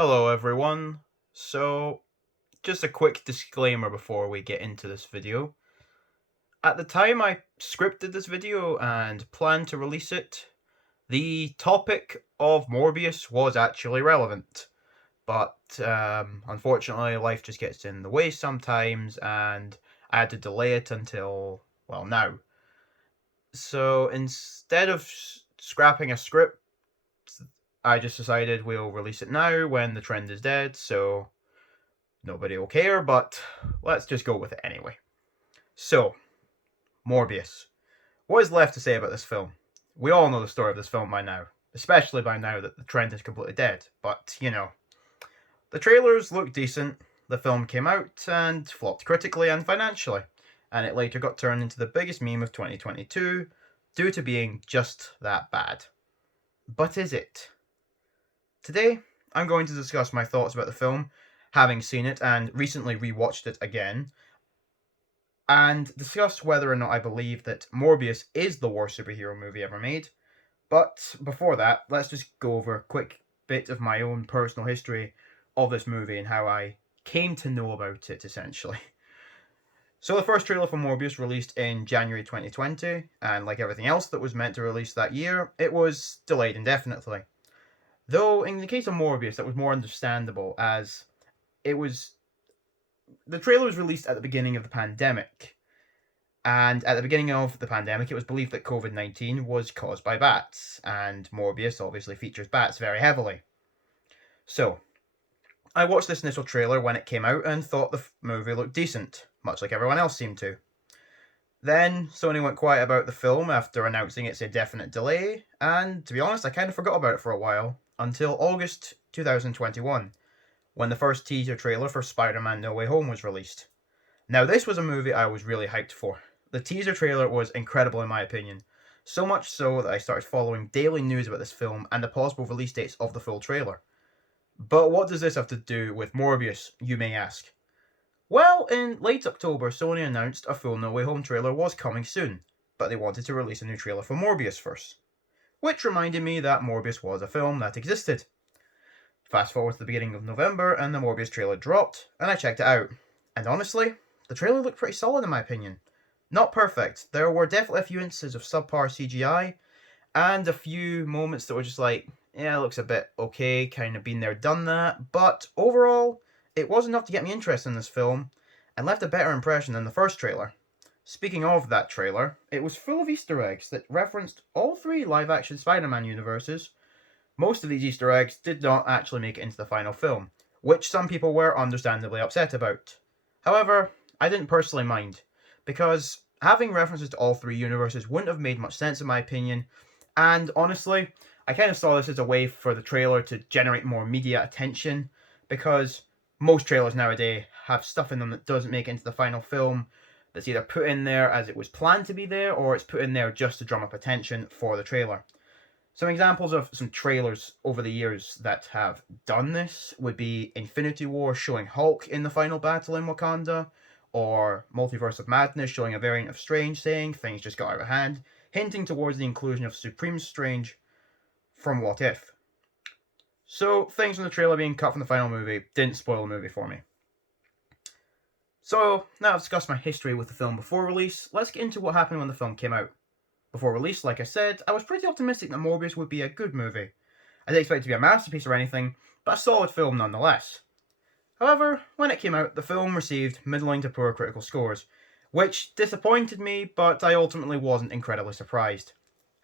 Hello everyone. So, just a quick disclaimer before we get into this video. At the time I scripted this video and planned to release it, the topic of Morbius was actually relevant. But unfortunately, life just gets in the way sometimes, and I had to delay it until, well, now. So instead of scrapping a script, I just decided we'll release it now when the trend is dead, so nobody will care, but let's just go with it anyway. So, Morbius. What is left to say about this film? We all know the story of this film by now, especially by now that the trend is completely dead, but the trailers look decent, the film came out and flopped critically and financially, and it later got turned into the biggest meme of 2022 due to being just that bad. But is it? Today, I'm going to discuss my thoughts about the film, having seen it and recently rewatched it again, and discuss whether or not I believe that Morbius is the worst superhero movie ever made. But before that, let's just go over a quick bit of my own personal history of this movie and how I came to know about it, essentially. So the first trailer for Morbius released in January 2020, and like everything else that was meant to release that year, it was delayed indefinitely. Though in the case of Morbius, that was more understandable, as it was the trailer was released at the beginning of the pandemic. And at the beginning of the pandemic, it was believed that COVID-19 was caused by bats, and Morbius obviously features bats very heavily. So, I watched this initial trailer when it came out and thought the movie looked decent, much like everyone else seemed to. Then, Sony went quiet about the film after announcing its indefinite delay, and to be honest, I kind of forgot about it for a while, until August 2021, when the first teaser trailer for Spider-Man No Way Home was released. Now, this was a movie I was really hyped for. The teaser trailer was incredible in my opinion, so much so that I started following daily news about this film and the possible release dates of the full trailer. But what does this have to do with Morbius, you may ask? Well, in late October, Sony announced a full No Way Home trailer was coming soon, but they wanted to release a new trailer for Morbius first. Which reminded me that Morbius was a film that existed. Fast forward to the beginning of November and the Morbius trailer dropped, and I checked it out. And honestly, the trailer looked pretty solid in my opinion. Not perfect, there were definitely a few instances of subpar CGI, and a few moments that were just like, yeah, it looks a bit okay, kind of been there, done that, but overall, it was enough to get me interested in this film, and left a better impression than the first trailer. Speaking of that trailer, it was full of Easter eggs that referenced all three live-action Spider-Man universes. Most of these Easter eggs did not actually make it into the final film, which some people were understandably upset about. However, I didn't personally mind, because having references to all three universes wouldn't have made much sense in my opinion, and honestly, I kind of saw this as a way for the trailer to generate more media attention, because most trailers nowadays have stuff in them that doesn't make it into the final film, that's either put in there as it was planned to be there, or it's put in there just to drum up attention for the trailer. Some examples of some trailers over the years that have done this would be Infinity War showing Hulk in the final battle in Wakanda, or Multiverse of Madness showing a variant of Strange saying things just got out of hand, hinting towards the inclusion of Supreme Strange from What If. So, things from the trailer being cut from the final movie didn't spoil the movie for me. So, now I've discussed my history with the film before release, let's get into what happened when the film came out. Before release, like I said, I was pretty optimistic that Morbius would be a good movie. I didn't expect it to be a masterpiece or anything, but a solid film nonetheless. However, when it came out, the film received middling to poor critical scores, which disappointed me, but I ultimately wasn't incredibly surprised.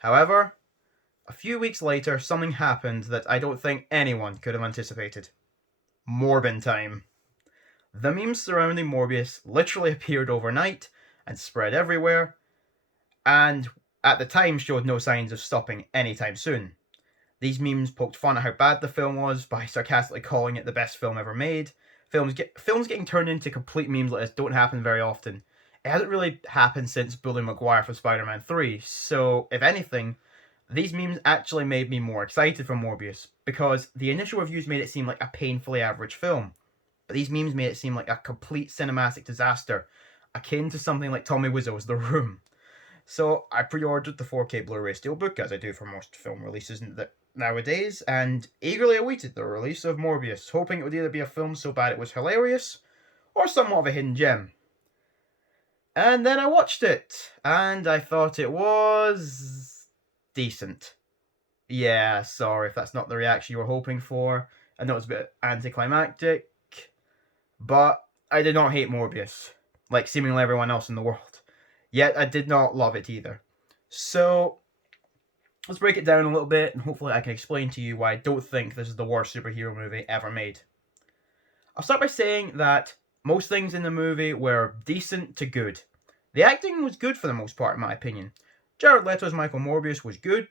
However, a few weeks later, something happened that I don't think anyone could have anticipated. Morbin time. The memes surrounding Morbius literally appeared overnight and spread everywhere, and at the time showed no signs of stopping anytime soon. These memes poked fun at how bad the film was by sarcastically calling it the best film ever made. Films getting turned into complete memes like this don't happen very often. It hasn't really happened since Bully Maguire for Spider-Man 3, so if anything, these memes actually made me more excited for Morbius, because the initial reviews made it seem like a painfully average film, but these memes made it seem like a complete cinematic disaster, akin to something like Tommy Wiseau's The Room. So I pre-ordered the 4K Blu-ray Steelbook, as I do for most film releases that nowadays and eagerly awaited the release of Morbius, hoping it would either be a film so bad it was hilarious or somewhat of a hidden gem. And then I watched it, and I thought it was decent. Yeah, sorry if that's not the reaction you were hoping for. I know it's a bit anticlimactic, but I did not hate Morbius, like seemingly everyone else in the world. Yet I did not love it either. So, let's break it down a little bit, and hopefully I can explain to you why I don't think this is the worst superhero movie ever made. I'll start by saying that most things in the movie were decent to good. The acting was good for the most part, in my opinion. Jared Leto's Michael Morbius was good,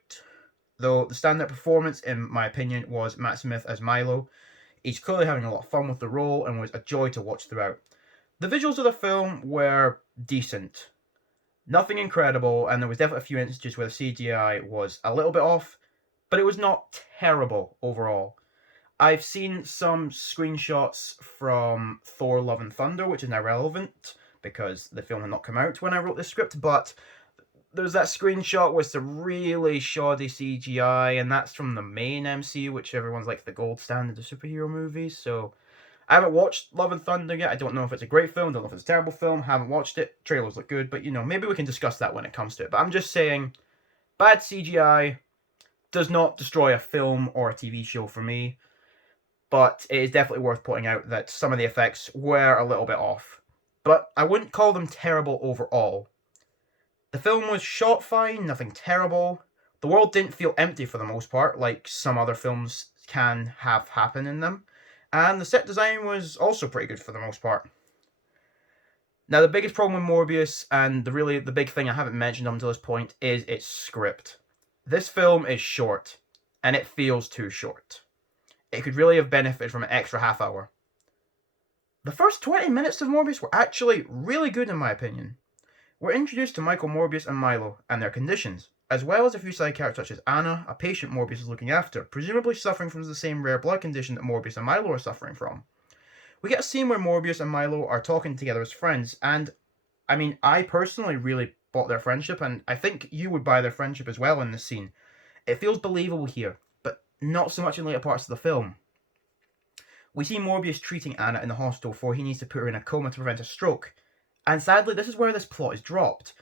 though the standout performance, in my opinion, was Matt Smith as Milo. He's clearly having a lot of fun with the role and was a joy to watch throughout. The visuals of the film were decent. Nothing incredible, and there was definitely a few instances where the CGI was a little bit off, but it was not terrible overall. I've seen some screenshots from Thor Love and Thunder, which is now relevant, because the film had not come out when I wrote this script, but there's that screenshot with some really shoddy CGI, and that's from the main MCU, which everyone's like the gold standard of superhero movies, so I haven't watched Love and Thunder yet. I don't know if it's a great film, don't know if it's a terrible film, haven't watched it. Trailers look good, but maybe we can discuss that when it comes to it. But I'm just saying, bad CGI does not destroy a film or a TV show for me, but it is definitely worth pointing out that some of the effects were a little bit off. But I wouldn't call them terrible overall. The film was shot fine, nothing terrible. The world didn't feel empty for the most part, like some other films can have happen in them. And the set design was also pretty good for the most part. Now, the biggest problem with Morbius, and the big thing I haven't mentioned up until this point, is its script. This film is short, and it feels too short. It could really have benefited from an extra half hour. The first 20 minutes of Morbius were actually really good in my opinion. We're introduced to Michael Morbius and Milo, and their conditions, as well as a few side characters such as Anna, a patient Morbius is looking after, presumably suffering from the same rare blood condition that Morbius and Milo are suffering from. We get a scene where Morbius and Milo are talking together as friends, and I personally really bought their friendship, and I think you would buy their friendship as well in this scene. It feels believable here, but not so much in later parts of the film. We see Morbius treating Anna in the hospital before he needs to put her in a coma to prevent a stroke, and sadly this is where this plot is dropped.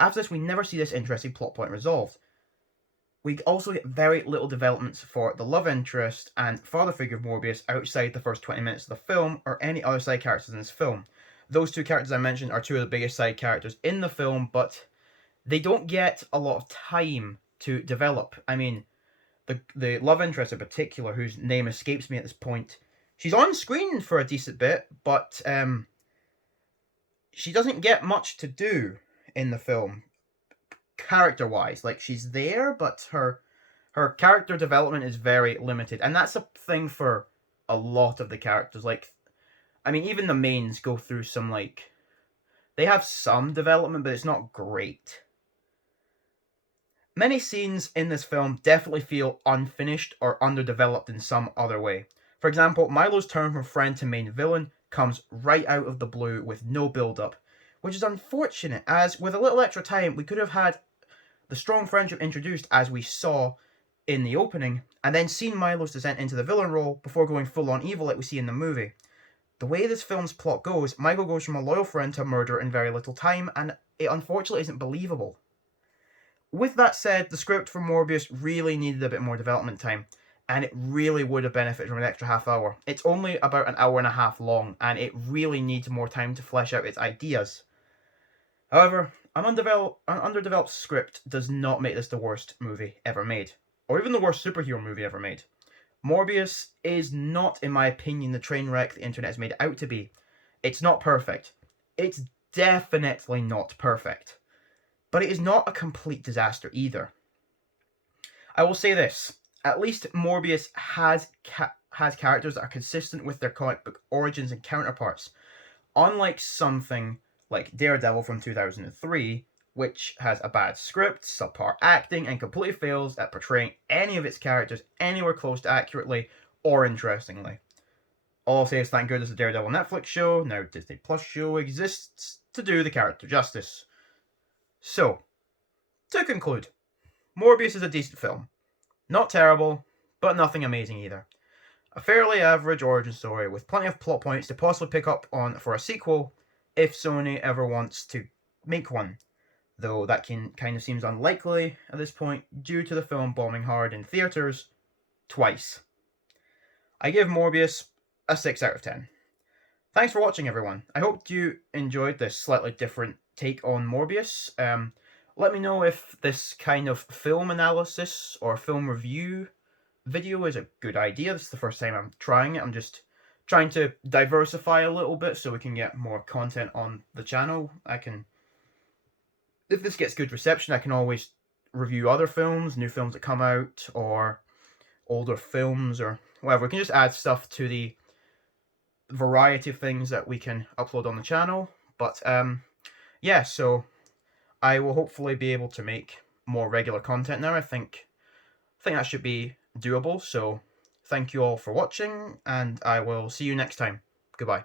After this we never see this interesting plot point resolved. We also get very little developments for the love interest and father figure of Morbius outside the first 20 minutes of the film, or any other side characters in this film. Those two characters I mentioned are two of the biggest side characters in the film, but they don't get a lot of time to develop. The love interest in particular, whose name escapes me at this point, she's on screen for a decent bit, but she doesn't get much to do in the film, character-wise. Like, she's there, but her character development is very limited, and that's a thing for a lot of the characters. Like, even the mains go through some, they have some development, but it's not great. Many scenes in this film definitely feel unfinished or underdeveloped in some other way. For example, Milo's turn from friend to main villain comes right out of the blue with no build-up, which is unfortunate, as with a little extra time we could have had the strong friendship introduced as we saw in the opening, and then seen Milo's descent into the villain role before going full-on evil like we see in the movie. The way this film's plot goes, Michael goes from a loyal friend to a murderer in very little time, and it unfortunately isn't believable. With that said, the script for Morbius really needed a bit more development time, and it really would have benefited from an extra half hour. It's only about an hour and a half long, and it really needs more time to flesh out its ideas. However, an underdeveloped script does not make this the worst movie ever made, or even the worst superhero movie ever made. Morbius is not, in my opinion, the train wreck the internet has made it out to be. It's not perfect. It's definitely not perfect. But it is not a complete disaster either. I will say this. At least Morbius has characters that are consistent with their comic book origins and counterparts. Unlike something like Daredevil from 2003, which has a bad script, subpar acting, and completely fails at portraying any of its characters anywhere close to accurately or interestingly. All I'll say is thank goodness the Daredevil Netflix show, now Disney Plus show, exists to do the character justice. So, to conclude, Morbius is a decent film. Not terrible, but nothing amazing either. A fairly average origin story with plenty of plot points to possibly pick up on for a sequel if Sony ever wants to make one, though that kind of seems unlikely at this point due to the film bombing hard in theaters twice. I give Morbius a 6 out of 10. Thanks for watching, everyone. I hope you enjoyed this slightly different take on Morbius. Let me know if this kind of film analysis or film review video is a good idea. This is the first time I'm trying it. I'm just trying to diversify a little bit so we can get more content on the channel. If this gets good reception, I can always review other films, new films that come out, or older films, or whatever. We can just add stuff to the variety of things that we can upload on the channel. But yeah, so I will hopefully be able to make more regular content now. I think that should be doable. So thank you all for watching, and I will see you next time. Goodbye.